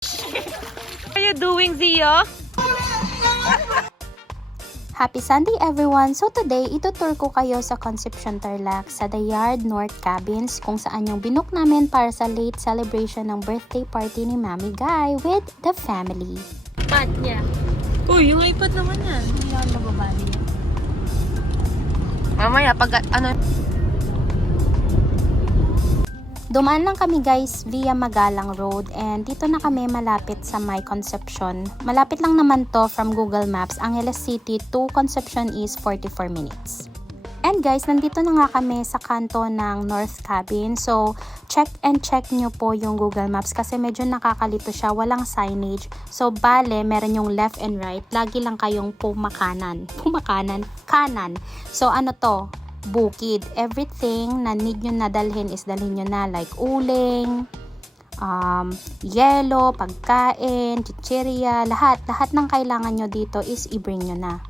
What are you doing, Zia? Happy Sunday everyone! So today, itutour ko kayo sa Concepcion Tarlac sa The Yard North Cabins kung saan yung binook namin para sa late celebration ng birthday party ni Mami Guy with the family. Pad niya. Uy, yung iPad naman yan. Hindi yan nababali yan. Mamaya, pag ano... Dumaan lang kami guys via Magalang Road and dito na kami malapit sa My Concepcion. Malapit lang naman to from Google Maps. Angeles City to Concepcion is 44 minutes. And guys, nandito na nga kami sa kanto ng North Cabin. So, check nyo po yung Google Maps kasi medyo nakakalito siya. Walang signage. So, bale, meron yung left and right. Lagi lang kayong pumakanan. Kanan. So, ano to? Bukid. Everything na need nyo na dalhin is dalhin nyo na like uling, yelo, pagkain, chichirya, lahat ng kailangan nyo dito is i-bring nyo na.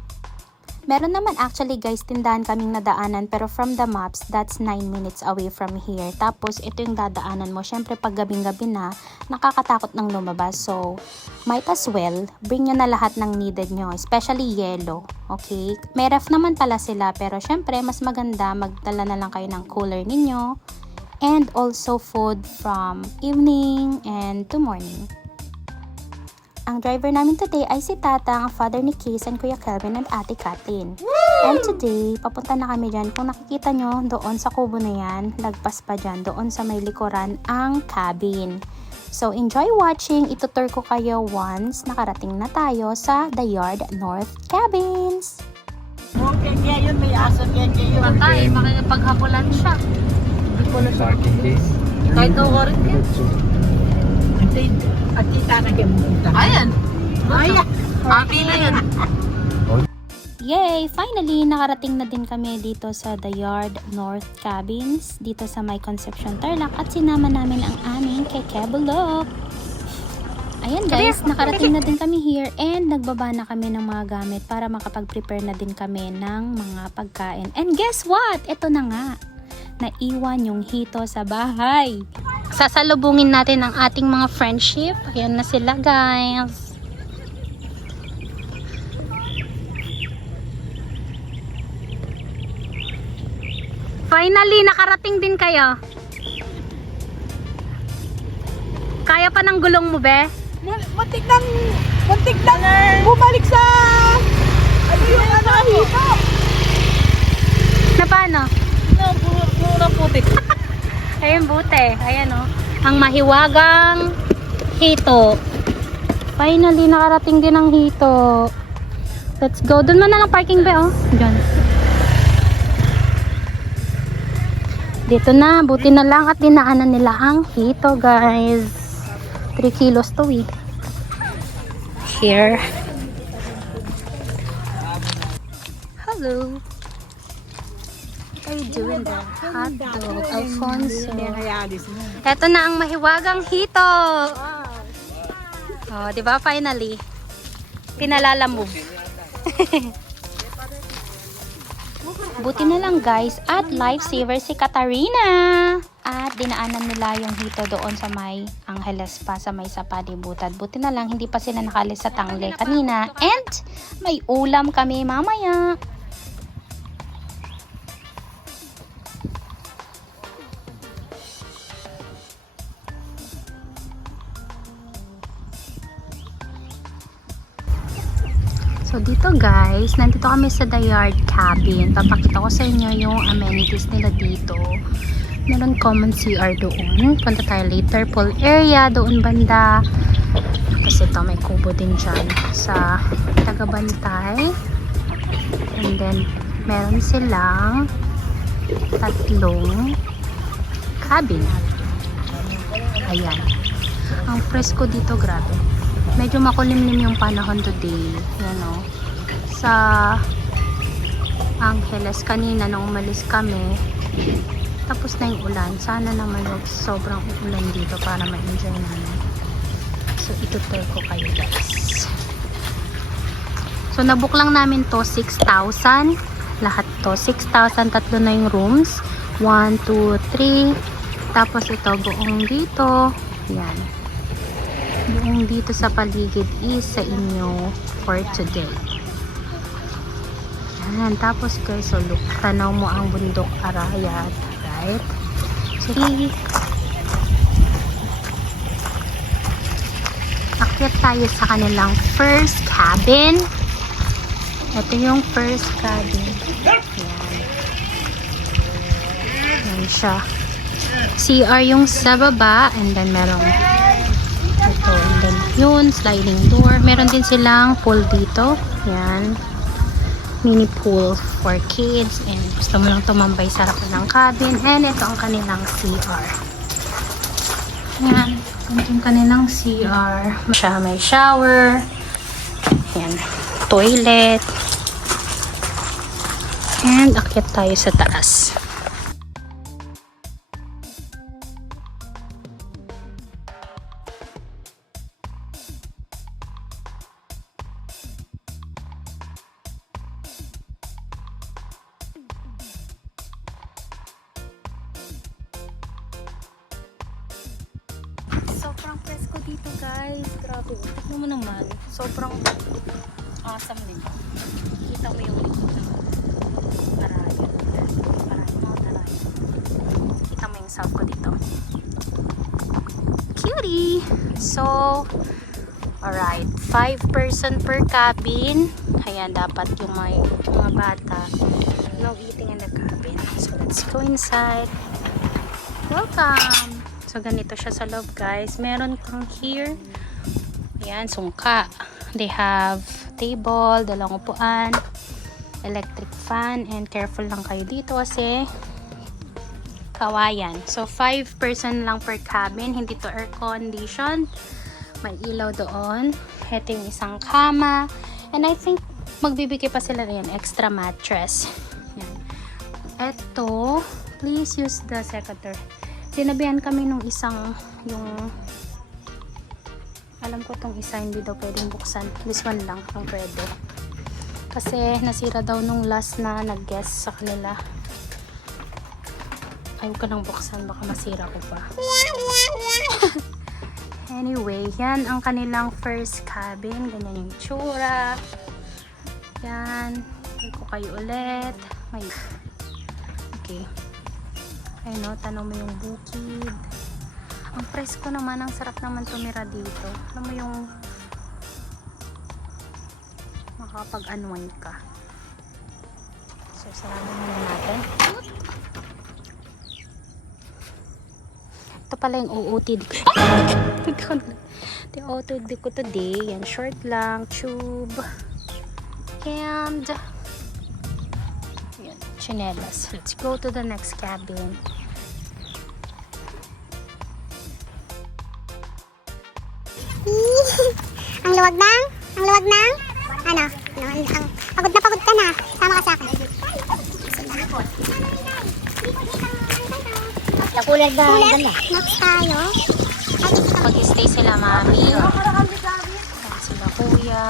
Meron naman actually guys tindahan kaming nadaanan pero from the maps that's 9 minutes away from here. Tapos ito yung dadaanan mo. Syempre pag gabing-gabi na nakakatakot ng lumabas. So might as well bring nyo na lahat ng needed nyo. Especially yellow. Okay? May ref naman pala sila pero syempre mas maganda magdala na lang kayo ng cooler ninyo. And also food from evening and to morning. Ang driver namin today ay si Tata, ang father ni Case and Kuya Kelvin and Ate Kathleen. And today, papunta na kami dyan. Kung nakikita nyo, doon sa kubo na yan, lagpas pa dyan, doon sa may likuran, ang cabin. So, enjoy watching. Itutur ko kayo once nakarating na tayo sa The Yard North Cabins. Okay, ngayon may aso yun. Patay, makikipaghabulan siya. Hindi ko na Parking case. Kahit no rin yan. At kita na kayo pupunta. Ayan. Ayan. Happy na yun. Yay! Finally, nakarating na din kami dito sa The Yard North Cabins, dito sa My Concepcion Tarlac at sinama namin ang aming kekebulok. Ayan guys, nakarating na din kami here and nagbaba na kami ng mga gamit para makapag-prepare na din kami ng mga pagkain. And guess what? Ito na nga. Naiwan yung hito sa bahay. Sasalubungin natin ang ating mga friendship. Ayan na sila guys. Finally, nakarating din kayo. Kaya pa ng gulong mo, be? Muntik nang bumalik sa ano yung ano hito. Na paano? Murang putik. Ayun, buti. Ayan, oh. Ang mahiwagang hito. Finally, nakarating din ang hito. Let's go. Doon man na lang parking ba, oh. Diyan. Dito na. Buti na lang at dinaanan nila ang hito, guys. 3 kilos to, eh. Here. Hello. What are you doing there? Hot dog, Alfonso. Eto na ang mahiwagang hito. Oh, 'di ba finally? Pinalalamove. Buti na lang guys at lifesaver si Katarina. At dinaanan nila yung hito doon sa may Angeles pa sa may Sapalibutad. Buti na lang hindi pa sila nakalis sa Tangle kanina. And may ulam kami mamaya. So dito guys, nandito kami sa The Yard Cabin. Papakita ko sa inyo yung amenities nila dito. Meron common CR doon. Punta tayo later. Pool area doon banda. Tapos ito may kubo din dyan sa tagabantay. And then meron silang tatlong cabin. Ayan. Ang fresco dito, grabe. Medyo makulimlim yung panahon today. Yan o. Sa Angeles kanina nung umalis kami, tapos na yung ulan. Sana naman yung sobrang ulan dito para ma-enjoy namin. So, itutur ko kayo guys. So, nabook lang namin to 6,000. Lahat to. 6,000. Tatlo na yung rooms. 1, 2, 3. Tapos ito buong dito. Yan. Yung dito sa paligid is sa inyo for today. Yan. Tapos guys, so look, tanaw mo ang bundok Arayat. Right? So, akyat tayo sa kanilang first cabin. Ito yung first cabin. Yan. Yan siya. CR yung sa baba, and then merong ito, and then yun, sliding door. Meron din silang pool dito. Yan. Mini pool for kids, and gusto mo lang tumambay sa harap ng cabin. And ito ang kanilang CR. Yan. Ito yung kanilang CR. May shower. Yan. Toilet. And akyat tayo sa taas. Sobrang presko dito guys. Grabe. Tignan mo naman. Sobrang awesome din. Kita mo yung likod ng Arayat. Kita mo yung south ko dito. Cutie! So, alright. 5 person per cabin. Ayan, dapat yung mga bata. No eating in the cabin. So, let's go inside. Welcome! So, ganito siya sa loob, guys. Meron kang here. Ayan, sungka. They have table, dalawang upuan, electric fan, and careful lang kayo dito kasi kawayan. So, 5 person lang per cabin. Hindi to air condition. May ilaw doon. Ito yung isang kama. And I think, magbibigay pa sila rin extra mattress. Yan. Ito, please use the seconder. Sinabihan kami nung isang, yung alam ko tong isa hindi daw pwedeng buksan. This one lang ang pwede. Kasi nasira daw nung last na nag-guest sa kanila. Ayaw ka nang buksan, baka masira ko pa. Anyway, yan ang kanilang first cabin. Ganyan yung tsura. Yan. Hindi ko kayo ulit. May... Okay. Ayun no, tanong mo yung bukid. Ang presko naman, ang sarap naman tumira dito. Alam mo yung makapag-unwind ka. So, sarado muna natin. Ito pala yung OOTD ko. Ito yung OOTD ko today. Yan, short lang, tube. And yan, chinelas. Let's go to the next cabin. Ang luwag ng ano, ang pagod ka na, sama ka sa akin. Sa cooler ba? Next tayo. Mag-stay sila mami. Ayan sila kuya.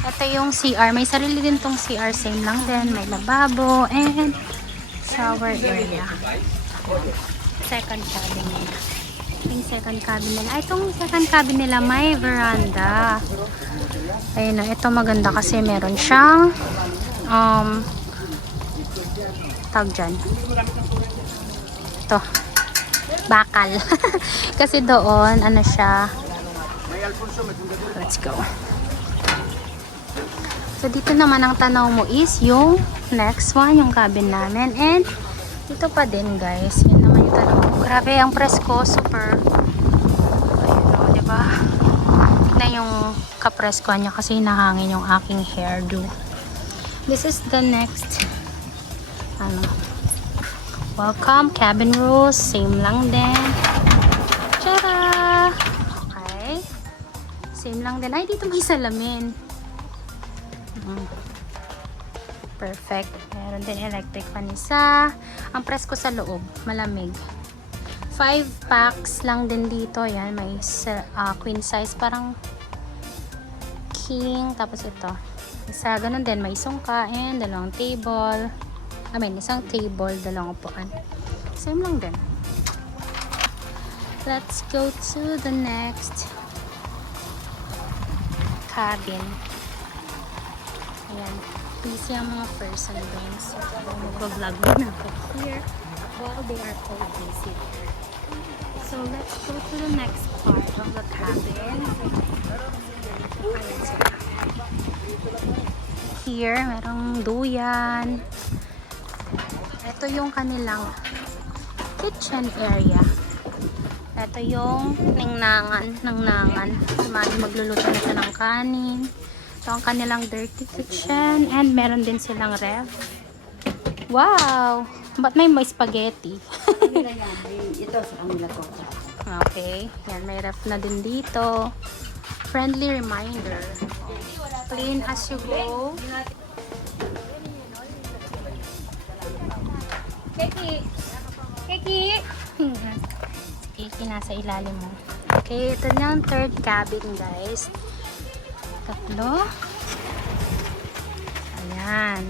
Ito yung CR. May sarili din tong CR. Same lang din. May lababo and shower area. Second cabin nila. Yung second cabin nila. Itong second cabin nila may veranda. Ayun na. Ito maganda kasi meron siyang tawag dyan. Ito. Bakal. Kasi doon, ano siya. Let's go. So, dito naman ang tanaw mo is yung next one, yung cabin namin. And, dito pa din, guys. Yan naman yung tanaw mo. Grabe, ang presko. Super. Ayun o, diba? Tignan yung kapresko niya kasi nahangin yung aking hairdo. This is the next, ano, welcome, cabin rules, same lang din. Tara! Okay. Same lang din. Ay, dito may salamin. Perfect. Meron din electric fan isa. Ang presko sa loob, malamig. 5 packs lang din dito. Yan, may queen size, parang king. Tapos ito. Isa, ganun din. May sungka and dalawang table. Isang table, dalawang upuan. Same lang din. Let's go to the next cabin. Ayan. Busy ang mga person doon. So, mag-vlog muna ako here while they are all busy there. So, let's go to the next part of the cabin. Ayan sila. Here, merong duyan. Ito yung kanilang kitchen area. Ito yung ningnangan. Si Mami magluluto na siya ng kanin. Ito ang kanilang dirty kitchen. And meron din silang ref. Wow! Ba't may spaghetti? Ito sa kanila ko. Okay. Yan, may ref na din dito. Friendly reminder. Clean as you go. Keki! Keki! Keki nasa ilalim mo. Okay, ito na yung third cabin, guys. Tatlo. Ayan.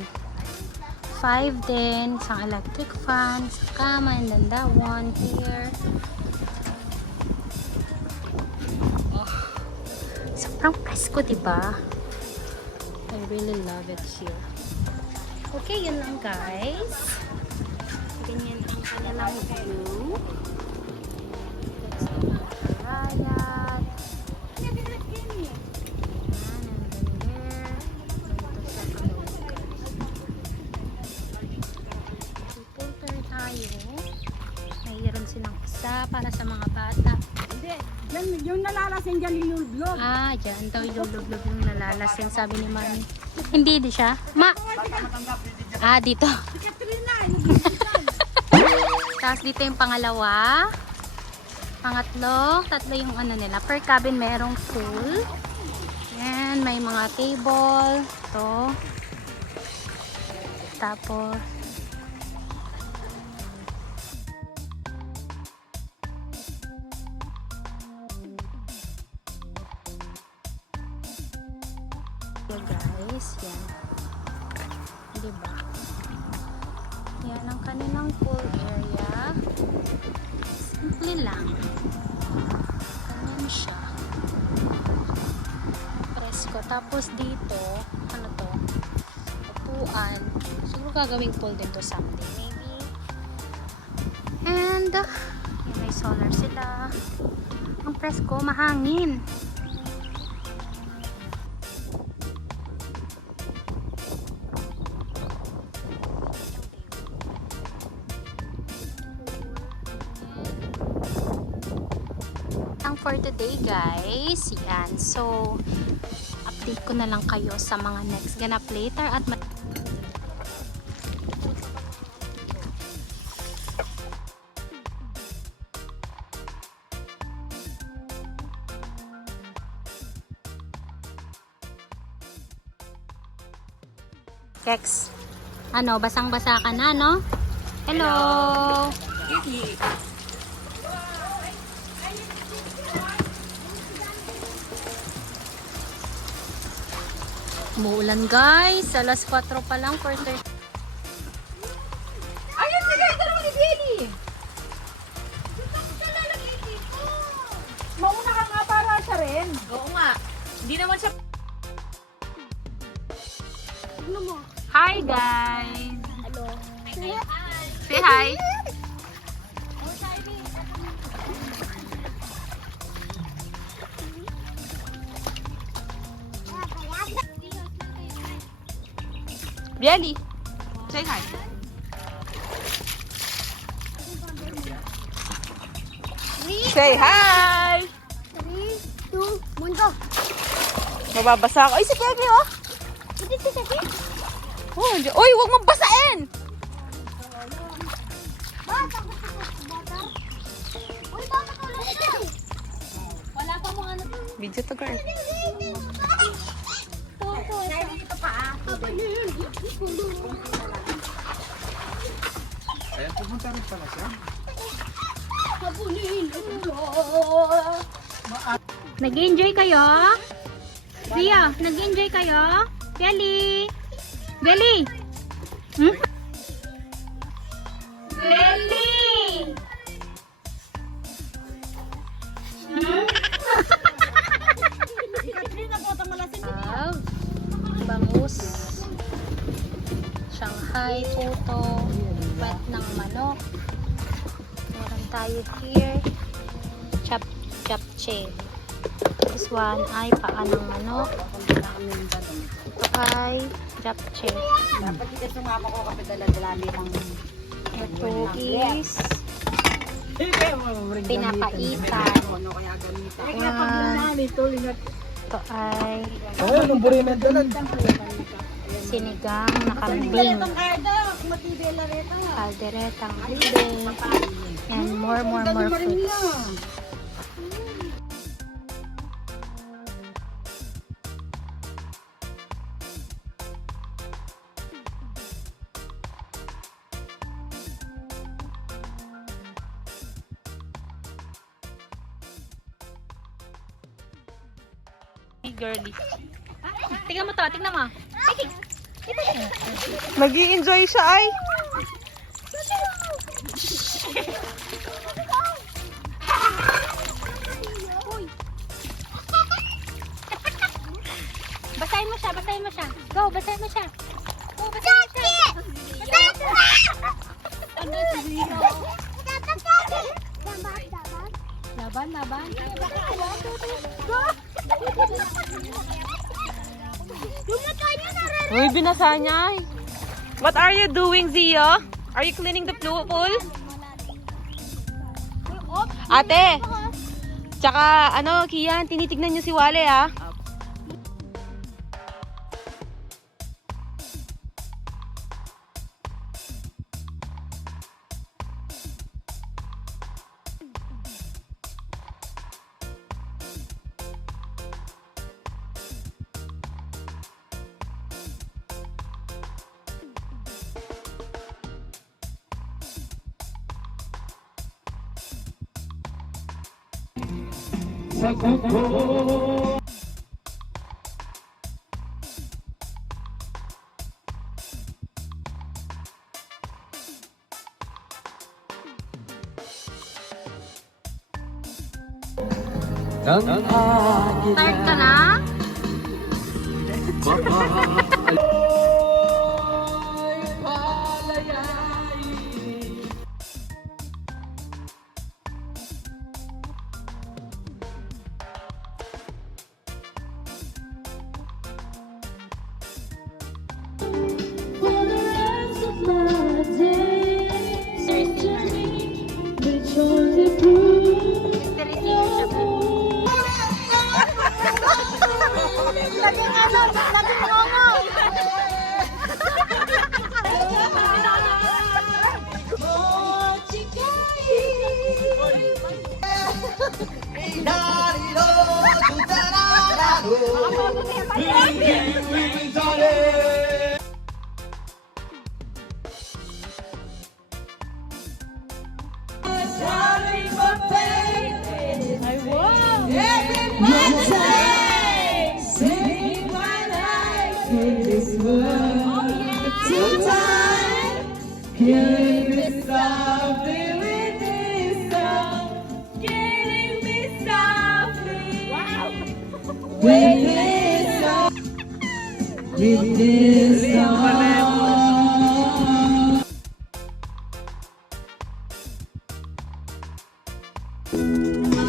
5 din. Isang electric fan. Sa kama. And then that one here. Oh. Sobrang presko, diba? I really love it here. Okay, yun lang, guys. Ganyan ang kanilang view. That's the Rayat. Ayan, and then there. Ganito siya kalawag, guys. Filter tayo. Mayroon silang isa para sa mga bata. Hindi. Yan, yung nalalasing dyan nilulblog. Ah, dyan daw ilulublob yung nalalasing, sabi ni Mami. Hindi di siya. Ma! Ah, dito. Tapos dito yung pangalawa. Pangatlo. Tatlo yung ano nila. Per cabin merong pool. And may mga table. Ito. Tapos guys, yan. Diba? Yan ang kanilang pool area. Simple lang. Ganyan siya. Presko. Tapos dito, ano to? Upuan. Siguro gagawing pool din to someday. Maybe. And, yan, may solar sila. Ang presko, mahangin. For today, guys, yan. So, update ko na lang kayo sa mga next ganap later at Kex, ano, basang-basa ka na, no? Hello! Umuulan, guys. Alas 4 pa lang, 4:30. Ayun, sige, ito naman ni Billy. Mauna ka nga para siya rin. Oo nga. Hindi naman siya... Hi, guys! Hello. Say hi! Bieli! Say hi. Say hi! 3, 2, 1, go. Mababasa ako. Ay, si Kevin, oh! Oh, uy, huwag mong basain! Wala pa mo ano. Video to, girl. Ayan, pumunta rin pala siya. Nag-enjoy kayo? Ria, nag-enjoy kayo? Belly! Belly! Hmm? Belly! Si Katrina po, malasin tayo here. Japchae. This one ay paa ng manok. Ito ay japchae. Dapat hindi sumama ko kapag dala-dala ng Ito is pinapaitan. ano kaya gamitan. Ito ay Anong buri na dalan? sinigang na kambing. Calderetang ube. And more fruits. Girly. Tingnan mo to, tingnan mo. Nag-i-enjoy siya ay. Basahin mo siya, basahin mo siya. Go, basahin mo siya. Go, basahin mo siya. Laban. Uy, binasa niya ay. What are you doing, Zia? Are you cleaning the pool? Ate! Tsaka, Kian, tinitignan niyo si Wale, ha? Start ka na?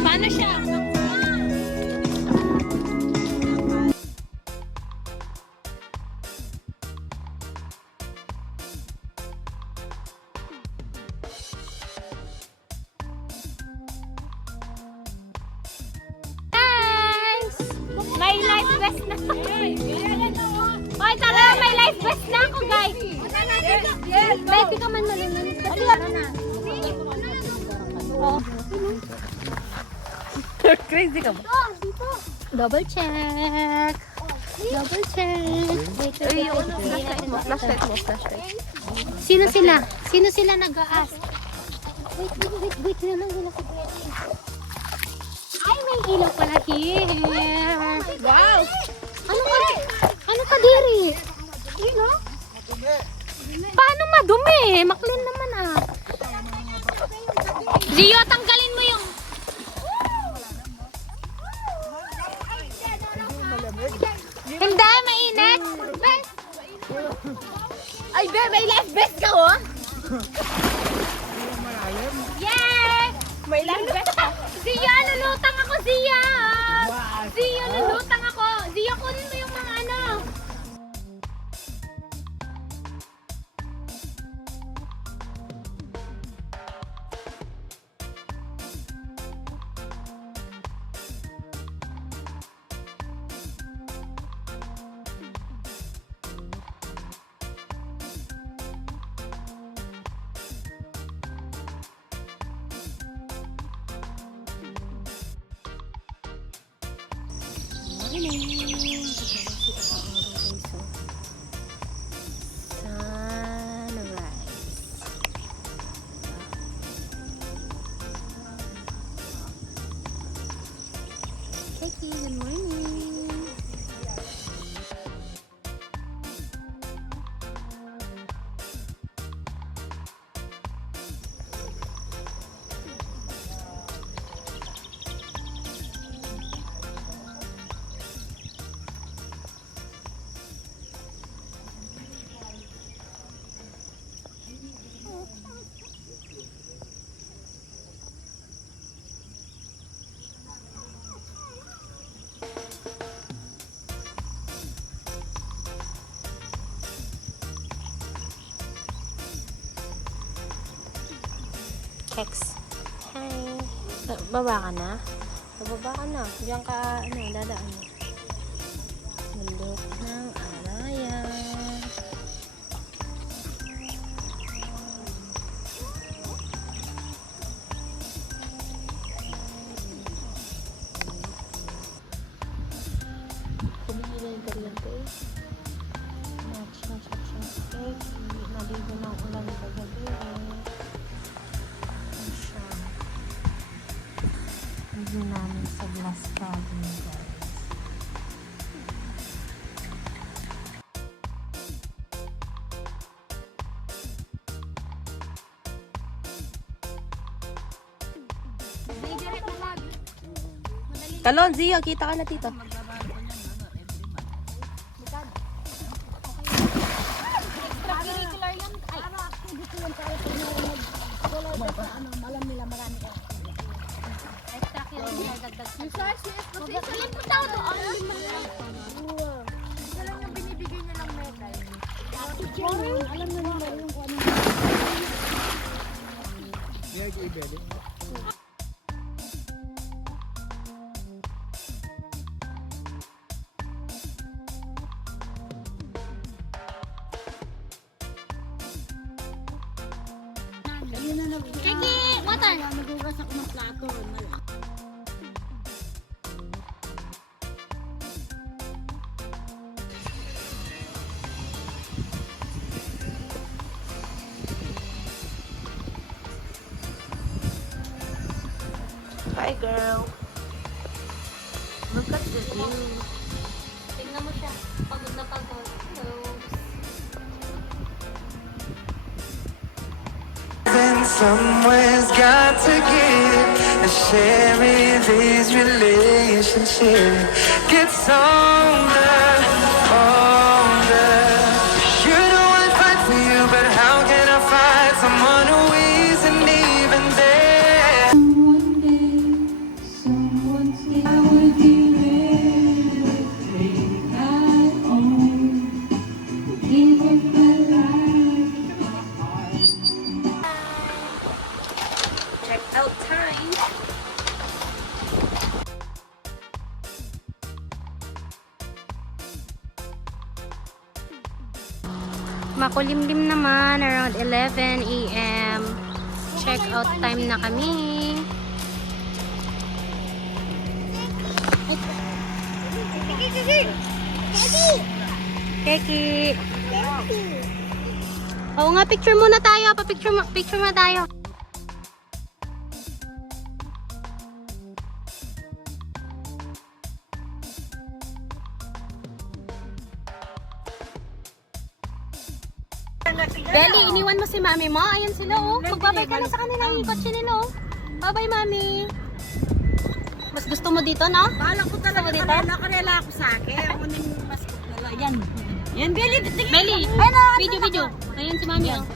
Paano siya? Guys! May life vest na. Hoy, tara, may life vest na ako, guys. Baby ka man malunod. Kasi ano na. Crazy ka ba? Double check. Double check. Wait. Flashlight mo. Sino sila? Sino sila nag-a-ask? Wait naman sila sa pwede. Ay, may ilaw pala here. Wow! Ano ka diri? Ilo? Paano madumi? Maklin naman ah. Zio, tanggalin mo yung... Hindi, mainit. Ay, be, may life vest ka, oh! Yes! Zia, lulutang ako, Zia! Zia, lulutang ako! Zia, kunin mo yung mga ano! Keki, good morning. Kex. Hi. Baba ka na? Bababa ka na. Diyan ka, dadaan mo. Bundok ng Araya. Kumihila yung kuryente. Matching sa cake. Naligo ng ulan kagabi. Review namin sa glass cabin, guys. Talon, Zia, kita ka na dito. Extracurricular yan. Ay, ano activity yan para sa malam nila marami ka. Extracurricular, dagdag. Yung sa CS, sabihin mo tao doon. Ito lang yung binibigay niya lang medal. Alam na nila yung kung ano. Kiki, water! Nagugas ako ng plato. Hi, girl. Look at the view. Tingnan mo siya. Pagod na pagod. Hello. Then somewhere's got to give. Sharing these relationships gets older, older. You know I fight for you, but how can I fight someone who isn't even there? Check out time. Makulimlim naman, around 11 a.m. Check out time na kami. Keki! Oo nga, picture muna tayo. Picture muna tayo. Belly, iniwan mo si mami mo. Ayan sila, oh. Magbabay ka na sa kanila. Yung kotse nila, oh. Bye-bye, mami. Mas gusto mo dito, no? Bahala ko talaga dito. Nakarela ako sa akin. Ako nang mas nala. Yan. Yan, Belly. Belly, video. Ayan si mami, oh.